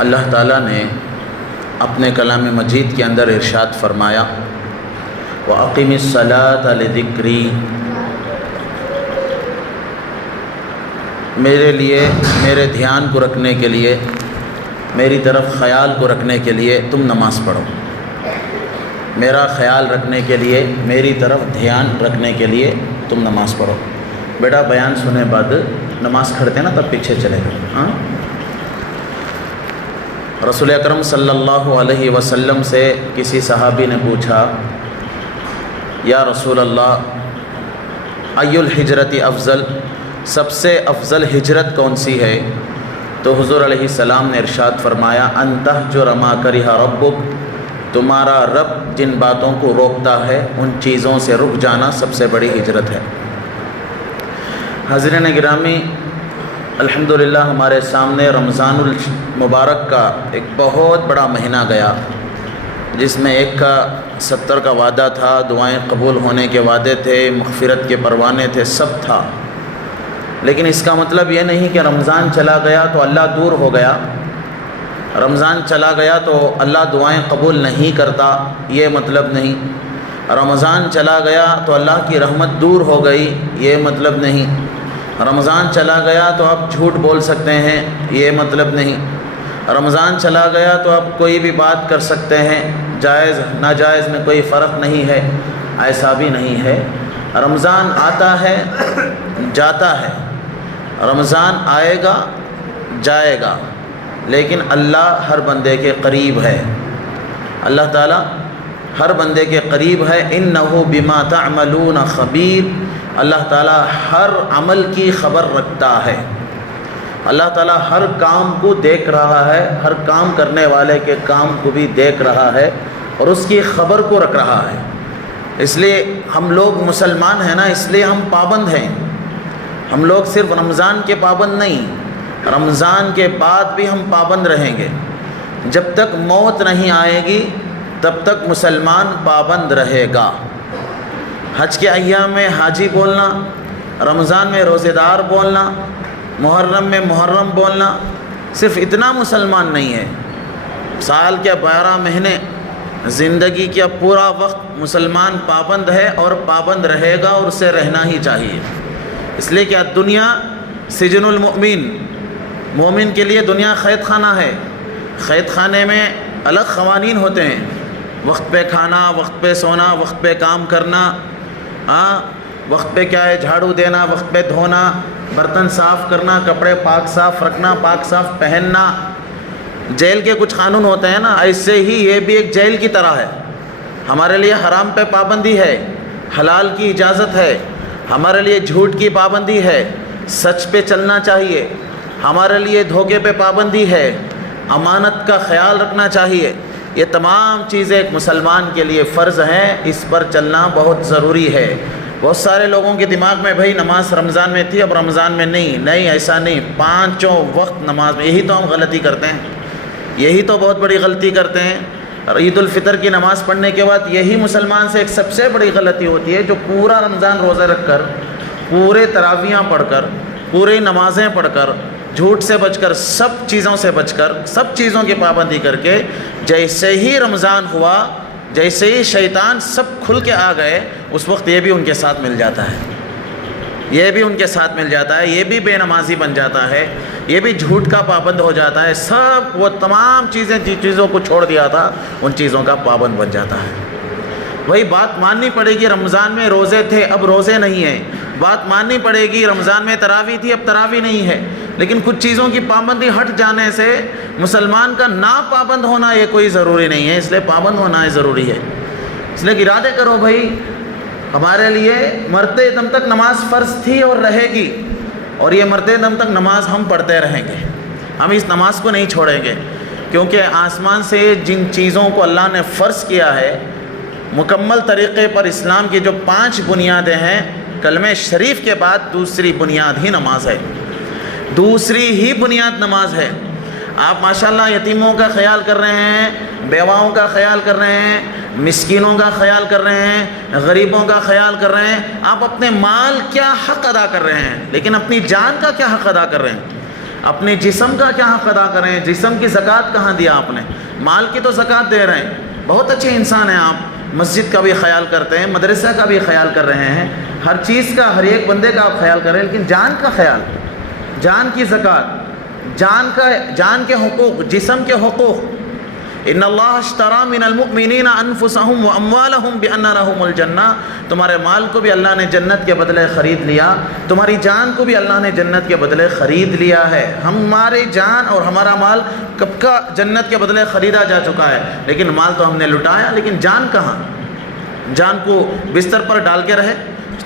اللہ تعالیٰ نے اپنے کلام مجید کے اندر ارشاد فرمایا وَأَقِمِ الصَّلَاةَ لِذِكْرِي، میرے لیے، میرے دھیان کو رکھنے کے لیے، میری طرف خیال کو رکھنے کے لیے تم نماز پڑھو۔ میرا خیال رکھنے کے لیے، میری طرف دھیان رکھنے کے لیے تم نماز پڑھو۔ بیٹا بیان سنے بعد نماز کھڑتے نا تب پیچھے چلے گا۔ ہاں، رسول اکرم صلی اللہ علیہ وسلم سے کسی صحابی نے پوچھا یا رسول اللہ ای الحجرت افضل، سب سے افضل ہجرت کون سی ہے؟ تو حضور علیہ السلام نے ارشاد فرمایا ان تہجر ما کرہ ربک، تمہارا رب جن باتوں کو روکتا ہے ان چیزوں سے رک جانا سب سے بڑی ہجرت ہے۔ حاضرین گرامی، الحمدللہ ہمارے سامنے رمضان المبارک کا ایک بہت بڑا مہینہ گیا، جس میں ایک کا 70 کا وعدہ تھا، دعائیں قبول ہونے کے وعدے تھے، مغفرت کے پروانے تھے، سب تھا۔ لیکن اس کا مطلب یہ نہیں کہ رمضان چلا گیا تو اللہ دور ہو گیا، رمضان چلا گیا تو اللہ دعائیں قبول نہیں کرتا، یہ مطلب نہیں۔ رمضان چلا گیا تو اللہ کی رحمت دور ہو گئی، یہ مطلب نہیں۔ رمضان چلا گیا تو آپ جھوٹ بول سکتے ہیں، یہ مطلب نہیں۔ رمضان چلا گیا تو آپ کوئی بھی بات کر سکتے ہیں، جائز ناجائز میں کوئی فرق نہیں ہے، ایسا بھی نہیں ہے۔ رمضان آتا ہے جاتا ہے، رمضان آئے گا جائے گا، لیکن اللہ ہر بندے کے قریب ہے، اللہ تعالیٰ ہر بندے کے قریب ہے۔ انہ بما تعملون خبیر، اللہ تعالیٰ ہر عمل کی خبر رکھتا ہے، اللہ تعالیٰ ہر کام کو دیکھ رہا ہے، ہر کام کرنے والے کے کام کو بھی دیکھ رہا ہے اور اس کی خبر کو رکھ رہا ہے۔ اس لیے ہم لوگ مسلمان ہیں نا، اس لیے ہم پابند ہیں۔ ہم لوگ صرف رمضان کے پابند نہیں، رمضان کے بعد بھی ہم پابند رہیں گے۔ جب تک موت نہیں آئے گی تب تک مسلمان پابند رہے گا۔ حج کے ایام میں حاجی بولنا، رمضان میں روزے دار بولنا، محرم میں محرم بولنا، صرف اتنا مسلمان نہیں ہے۔ سال کے 12 مہینے زندگی کا پورا وقت مسلمان پابند ہے اور پابند رہے گا اور اسے رہنا ہی چاہیے۔ اس لیے کہ دنیا سجن المؤمن، مومن کے لیے دنیا قید خانہ ہے۔ قید خانے میں الگ قوانین ہوتے ہیں، وقت پہ کھانا، وقت پہ سونا، وقت پہ کام کرنا، وقت پہ کیا ہے جھاڑو دینا، وقت پہ دھونا، برتن صاف کرنا، کپڑے پاک صاف رکھنا، پاک صاف پہننا۔ جیل کے کچھ قانون ہوتے ہیں نا، ایسے ہی یہ بھی ایک جیل کی طرح ہے۔ ہمارے لیے حرام پہ پابندی ہے، حلال کی اجازت ہے، ہمارے لیے جھوٹ کی پابندی ہے، سچ پہ چلنا چاہیے، ہمارے لیے دھوکے پہ پابندی ہے، امانت کا خیال رکھنا چاہیے۔ یہ تمام چیزیں ایک مسلمان کے لیے فرض ہیں، اس پر چلنا بہت ضروری ہے۔ بہت سارے لوگوں کے دماغ میں بھائی نماز رمضان میں تھی اب رمضان میں نہیں، ایسا نہیں، 5 وقت نماز میں۔ یہی تو ہم غلطی کرتے ہیں، یہی تو بہت بڑی غلطی کرتے ہیں۔ عید الفطر کی نماز پڑھنے کے بعد یہی مسلمان سے ایک سب سے بڑی غلطی ہوتی ہے، جو پورا رمضان روزہ رکھ کر، پورے تراویحاں پڑھ کر، پوری نمازیں پڑھ کر، جھوٹ سے بچ کر، سب چیزوں سے بچ کر، سب چیزوں کی پابندی کر کے، جیسے ہی رمضان ہوا، جیسے ہی شیطان سب کھل کے آ گئے، اس وقت یہ بھی ان کے ساتھ مل جاتا ہے، یہ بھی ان کے ساتھ مل جاتا ہے، یہ بھی بے نمازی بن جاتا ہے، یہ بھی جھوٹ کا پابند ہو جاتا ہے، سب وہ تمام چیزیں جن چیزوں کو چھوڑ دیا تھا ان چیزوں کا پابند بن جاتا ہے۔ وہی بات ماننی پڑے گی، رمضان میں روزے تھے اب روزے نہیں ہیں، بات ماننی پڑے گی، رمضان میں تراویح تھی اب تراویح نہیں ہے۔ لیکن کچھ چیزوں کی پابندی ہٹ جانے سے مسلمان کا نا پابند ہونا یہ کوئی ضروری نہیں ہے، اس لیے پابند ہونا ضروری ہے۔ اس لیے ارادے کرو بھائی، ہمارے لیے مرتے دم تک نماز فرض تھی اور رہے گی، اور یہ مرتے دم تک نماز ہم پڑھتے رہیں گے، ہم اس نماز کو نہیں چھوڑیں گے، کیونکہ آسمان سے جن چیزوں کو اللہ نے فرض کیا ہے مکمل طریقے پر، اسلام کی جو 5 بنیادیں ہیں، کلمہ شریف کے بعد دوسری بنیاد ہی نماز ہے، دوسری ہی بنیاد نماز ہے۔ آپ ماشاءاللہ یتیموں کا خیال کر رہے ہیں، بیواؤں کا خیال کر رہے ہیں، مسکینوں کا خیال کر رہے ہیں، غریبوں کا خیال کر رہے ہیں، آپ اپنے مال کیا حق ادا کر رہے ہیں، لیکن اپنی جان کا کیا حق ادا کر رہے ہیں؟ اپنے جسم کا کیا حق ادا کریں؟ جسم کی زکوٰۃ کہاں دیا آپ نے؟ مال کی تو زکوٰۃ دے رہے ہیں، بہت اچھے انسان ہیں آپ، مسجد کا بھی خیال کرتے ہیں، مدرسہ کا بھی خیال کر رہے ہیں، ہر چیز کا، ہر ایک بندے کا آپ خیال کر رہے ہیں، لیکن جان کا خیال، جان کی زکوٰۃ، جان کے حقوق، جسم کے حقوق. ان اللہ اشتری من المؤمنین انفسهم واموالهم بان لهم الجنہ. تمہارے مال کو بھی اللہ نے جنت کے بدلے خرید لیا، تمہاری جان کو بھی اللہ نے جنت کے بدلے خرید لیا ہے. ہمارے جان اور ہمارا مال کب کا جنت کے بدلے خریدا جا چکا ہے، لیکن مال تو ہم نے لٹایا، لیکن جان کہاں؟ جان کو بستر پر ڈال کے رہے،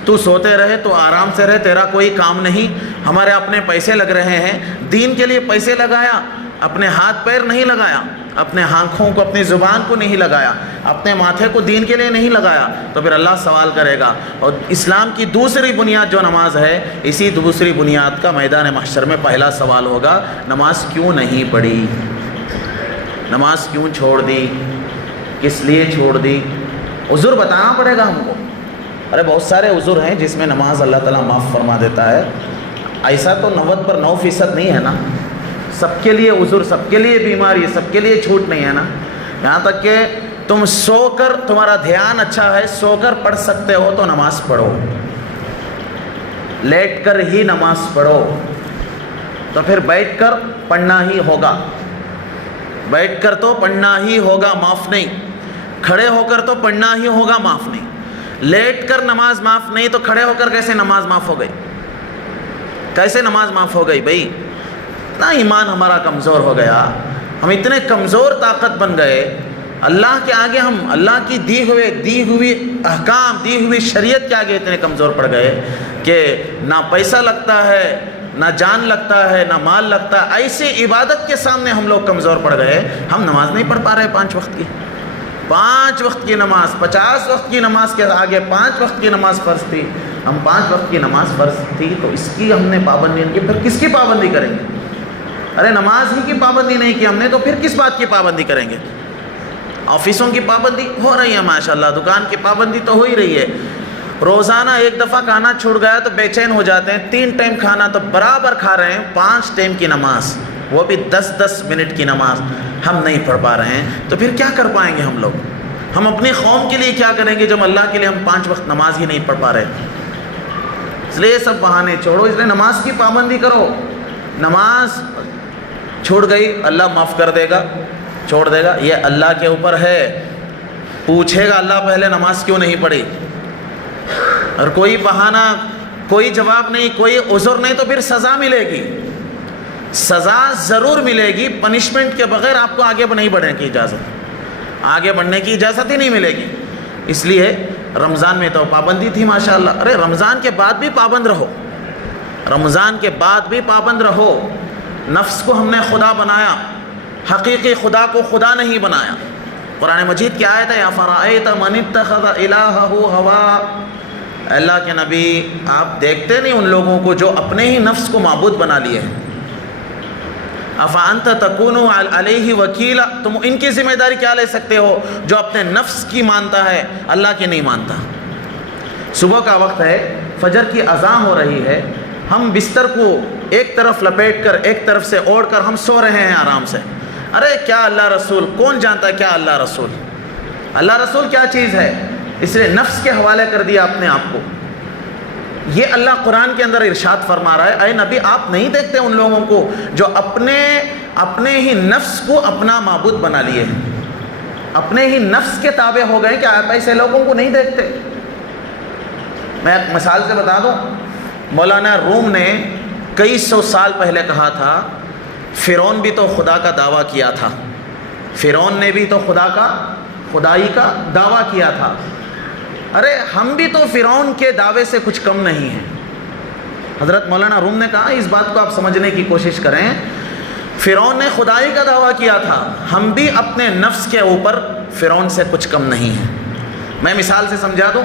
تو سوتے رہے، تو آرام سے رہے، تیرا کوئی کام نہیں. ہمارے اپنے پیسے لگ رہے ہیں، دین کے لیے پیسے لگایا، اپنے ہاتھ پیر نہیں لگایا، اپنے آنکھوں کو، اپنی زبان کو نہیں لگایا، اپنے ماتھے کو دین کے لیے نہیں لگایا، تو پھر اللہ سوال کرے گا. اور اسلام کی دوسری بنیاد جو نماز ہے، اسی دوسری بنیاد کا میدان محشر میں پہلا سوال ہوگا، نماز کیوں نہیں پڑھی؟ نماز کیوں چھوڑ دی؟ کس لیے چھوڑ دی؟ عذر بتانا پڑے گا ہم کو. ارے بہت سارے عذر ہیں جس میں نماز اللہ تعالیٰ معاف فرما دیتا ہے. ایسا تو 90% نہیں ہے نا. سب کے لیے عذر، سب کے لیے بیماری، سب کے لیے چھوٹ نہیں ہے نا. یہاں تک کہ تم سو کر، تمہارا دھیان اچھا ہے، سو کر پڑھ سکتے ہو تو نماز پڑھو. لیٹ کر ہی نماز پڑھو، تو پھر بیٹھ کر پڑھنا ہی ہوگا. بیٹھ کر تو پڑھنا ہی ہوگا، معاف نہیں. کھڑے ہو کر تو پڑھنا ہی ہوگا، معاف نہیں. لیٹ کر نماز معاف نہیں تو کھڑے ہو کر کیسے نماز معاف ہو گئی؟ کیسے نماز معاف ہو گئی بھائی؟ اتنا ایمان ہمارا کمزور ہو گیا، ہم اتنے کمزور طاقت بن گئے. اللہ کے آگے ہم، اللہ کی دی ہوئی احکام، دی ہوئی شریعت کے آگے اتنے کمزور پڑ گئے کہ نہ پیسہ لگتا ہے، نہ جان لگتا ہے، نہ مال لگتا ہے. ایسی عبادت کے سامنے ہم لوگ کمزور پڑ گئے. ہم نماز نہیں پڑھ پا رہے 5 وقت کی. 5 وقت کی نماز، 50 وقت کی نماز کے آگے 5 وقت کی نماز فرض تھی. ہم 5 وقت کی نماز فرض تھی تو اس کی ہم نے پابندی نہیں کی، پھر کس کی پابندی کریں گے؟ ارے نماز ہی کی پابندی نہیں کی ہم نے تو پھر کس بات کی پابندی کریں گے؟ آفسوں کی پابندی ہو رہی ہے ماشاءاللہ، دکان کی پابندی تو ہو ہی رہی ہے. روزانہ ایک دفعہ کھانا چھوٹ گیا تو بے چین ہو جاتے ہیں. 3 ٹائم کھانا تو برابر کھا رہے ہیں، 5 ٹائم کی نماز، وہ بھی 10-10 منٹ کی نماز ہم نہیں پڑھ پا رہے ہیں. تو پھر کیا کر پائیں گے ہم لوگ؟ ہم اپنی قوم کے لیے کیا کریں گے جب اللہ کے لیے ہم 5 وقت نماز ہی نہیں پڑھ پا رہے؟ اس لیے سب بہانے چھوڑو، اس لیے نماز کی پابندی کرو. نماز چھوڑ گئی اللہ معاف کر دے گا، چھوڑ دے گا، یہ اللہ کے اوپر ہے. پوچھے گا اللہ پہلے نماز کیوں نہیں پڑھی، اور کوئی بہانہ، کوئی جواب نہیں، کوئی عذر نہیں، تو پھر سزا ملے گی. سزا ضرور ملے گی، پنشمنٹ کے بغیر آپ کو آگے نہیں بڑھنے کی اجازت، آگے بڑھنے کی اجازت ہی نہیں ملے گی. اس لیے رمضان میں تو پابندی تھی ماشاءاللہ. ارے رمضان کے بعد بھی پابند رہو، رمضان کے بعد بھی پابند رہو. نفس کو ہم نے خدا بنایا، حقیقی خدا کو خدا نہیں بنایا. قرآن مجید کی آیت ہے افرأیت من اتخذ الہہ ہوا. اللہ کے نبی آپ دیکھتے نہیں ان لوگوں کو جو اپنے ہی نفس کو معبود بنا لیے ہیں. افانت تکون علیہ وکیلا، تم ان کی ذمہ داری کیا لے سکتے ہو جو اپنے نفس کی مانتا ہے، اللہ کی نہیں مانتا. صبح کا وقت ہے، فجر کی اذان ہو رہی ہے، ہم بستر کو ایک طرف لپیٹ کر، ایک طرف سے اوڑھ کر ہم سو رہے ہیں آرام سے. ارے کیا اللہ رسول، کون جانتا ہے کیا اللہ رسول؟ اللہ رسول کیا چیز ہے؟ اس لیے نفس کے حوالے کر دیا اپنے آپ کو. یہ اللہ قرآن کے اندر ارشاد فرما رہا ہے، اے نبی آپ نہیں دیکھتے ان لوگوں کو جو اپنے ہی نفس کو اپنا معبود بنا لیے ہیں، اپنے ہی نفس کے تابع ہو گئے. کیا آپ ایسے لوگوں کو نہیں دیکھتے؟ میں ایک مثال سے بتا دوں. مولانا روم نے کئی 100 سال پہلے کہا تھا، فرعون بھی تو خدا کا دعویٰ کیا تھا، فرعون نے بھی تو خدائی کا دعویٰ کیا تھا. ارے ہم بھی تو فرعون کے دعوے سے کچھ کم نہیں ہیں. حضرت مولانا روم نے کہا اس بات کو آپ سمجھنے کی کوشش کریں، فرعون نے خدائی کا دعویٰ کیا تھا، ہم بھی اپنے نفس کے اوپر فرعون سے کچھ کم نہیں ہیں. میں مثال سے سمجھا دوں.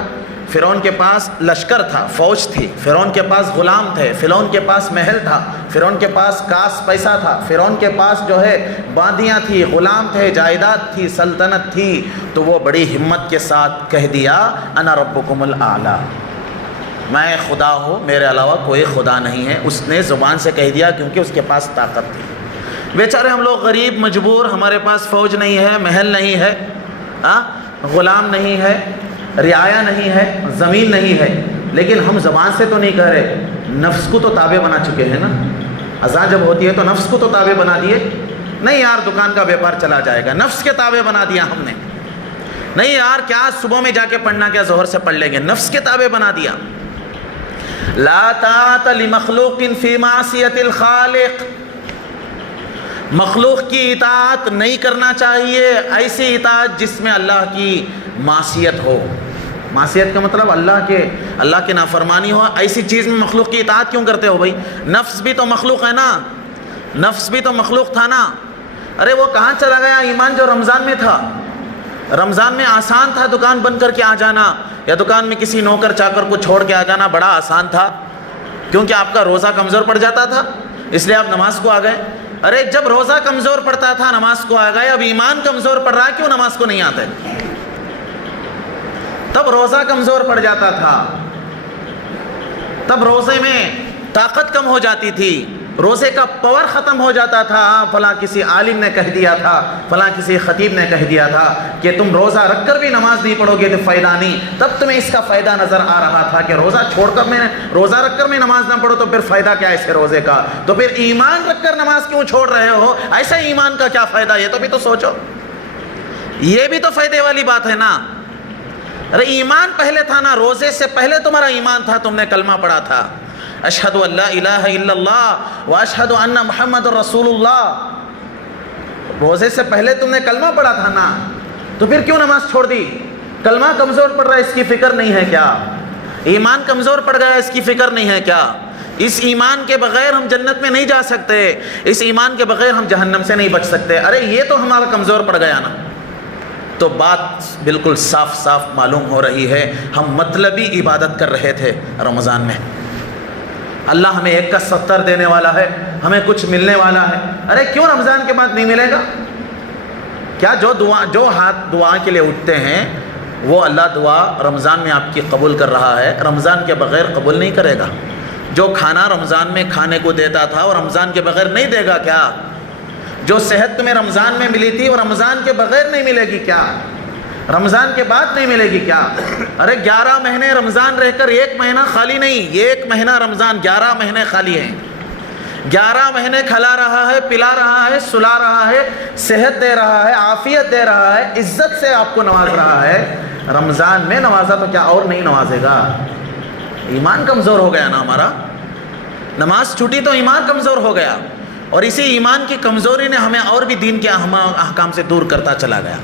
فرعون کے پاس لشکر تھا، فوج تھی، فرعون کے پاس غلام تھے، فرعون کے پاس محل تھا، فرعون کے پاس کاس پیسہ تھا، فرعون کے پاس جو ہے باندیاں تھی، غلام تھے، جائیداد تھی، سلطنت تھی. تو وہ بڑی ہمت کے ساتھ کہہ دیا انا ربکم الاعلی، میں خدا ہوں، میرے علاوہ کوئی خدا نہیں ہے. اس نے زبان سے کہہ دیا کیونکہ اس کے پاس طاقت تھی. بیچارے ہم لوگ غریب مجبور، ہمارے پاس فوج نہیں ہے، محل نہیں ہے، غلام نہیں ہے، رعایا نہیں ہے، زمین نہیں ہے، لیکن ہم زبان سے تو نہیں کہہ رہے، نفس کو تو تابع بنا چکے ہیں نا. اذان جب ہوتی ہے تو نفس کو تو تابع بنا دیے. نہیں یار دکان کا بیپار چلا جائے گا، نفس کے تابع بنا دیا ہم نے. نہیں یار کیا صبح میں جا کے پڑھنا، کیا ظہر سے پڑھ لیں گے، نفس کے تابع بنا دیا. لا طاعت لمخلوق فی معصیت الخالق. مخلوق کی اطاعت نہیں کرنا چاہیے، ایسی اطاعت جس میں اللہ کی معصیت ہو. معصیت کا مطلب اللہ کے نافرمانی ہو. ایسی چیز میں مخلوق کی اطاعت کیوں کرتے ہو بھائی؟ نفس بھی تو مخلوق ہے نا، نفس بھی تو مخلوق تھا نا. ارے وہ کہاں چلا گیا ایمان جو رمضان میں تھا؟ رمضان میں آسان تھا دکان بند کر کے آ جانا، یا دکان میں کسی نوکر چاکر کو چھوڑ کے آ جانا، بڑا آسان تھا کیونکہ آپ کا روزہ کمزور پڑ جاتا تھا، اس لیے آپ نماز کو آ گئے. ارے جب روزہ کمزور پڑتا تھا نماز کو آ گئے، اب ایمان کمزور پڑ رہا ہے کیوں نماز کو نہیں آتے؟ تب روزہ کمزور پڑ جاتا تھا، تب روزے میں طاقت کم ہو جاتی تھی، روزے کا پاور ختم ہو جاتا تھا. فلاں کسی عالم نے کہہ دیا تھا، فلاں کسی خطیب نے کہہ دیا تھا کہ تم روزہ رکھ کر بھی نماز نہیں پڑھو گے تو فائدہ نہیں. تب تمہیں اس کا فائدہ نظر آ رہا تھا کہ روزہ چھوڑ کر روزہ رکھ کر میں نماز نہ پڑھو تو پھر فائدہ کیا ایسے روزے کا؟ تو پھر ایمان رکھ کر نماز کیوں چھوڑ رہے ہو؟ ایسا ایمان کا کیا فائدہ؟ یہ تو بھی تو سوچو، یہ بھی تو فائدے والی بات ہے نا. ارے ایمان پہلے تھا نا، روزے سے پہلے تمہارا ایمان تھا، تم نے کلمہ پڑھا تھا، اشہد ان لا الہ الا اللہ واشہد ان محمد رسول اللہ. روزے سے پہلے تم نے کلمہ پڑھا تھا نا، تو پھر کیوں نماز چھوڑ دی؟ کلمہ کمزور پڑ رہا ہے اس کی فکر نہیں ہے کیا؟ ایمان کمزور پڑ گیا اس کی فکر نہیں ہے کیا؟ اس ایمان کے بغیر ہم جنت میں نہیں جا سکتے، اس ایمان کے بغیر ہم جہنم سے نہیں بچ سکتے. ارے یہ تو ہمارا کمزور پڑ گیا نا. تو بات بالکل صاف صاف معلوم ہو رہی ہے، ہم مطلبی عبادت کر رہے تھے رمضان میں. اللہ ہمیں 1 کا 70 دینے والا ہے، ہمیں کچھ ملنے والا ہے. ارے کیوں رمضان کے بعد نہیں ملے گا؟ کیا جو ہاتھ دعا کے لیے اٹھتے ہیں وہ اللہ دعا رمضان میں آپ کی قبول کر رہا ہے، رمضان کے بغیر قبول نہیں کرے گا. جو کھانا رمضان میں کھانے کو دیتا تھا وہ رمضان کے بغیر نہیں دے گا کیا؟ جو صحت تمہیں رمضان میں ملی تھی وہ رمضان کے بغیر نہیں ملے گی کیا؟ رمضان کے بعد نہیں ملے گی کیا؟ ارے 11 مہینے رمضان رہ کر 1 مہینہ خالی نہیں، 1 مہینہ رمضان 11 مہینے خالی ہیں. 11 مہینے کھلا رہا ہے، پلا رہا ہے، سلا رہا ہے، صحت دے رہا ہے، عافیت دے رہا ہے، عزت سے آپ کو نواز رہا ہے. رمضان میں نوازا تو کیا اور نہیں نوازے گا؟ ایمان کمزور ہو گیا نا ہمارا. نماز چھوٹی تو ایمان کمزور ہو گیا، اور اسی ایمان کی کمزوری نے ہمیں اور بھی دین کے احکام سے دور کرتا چلا گیا.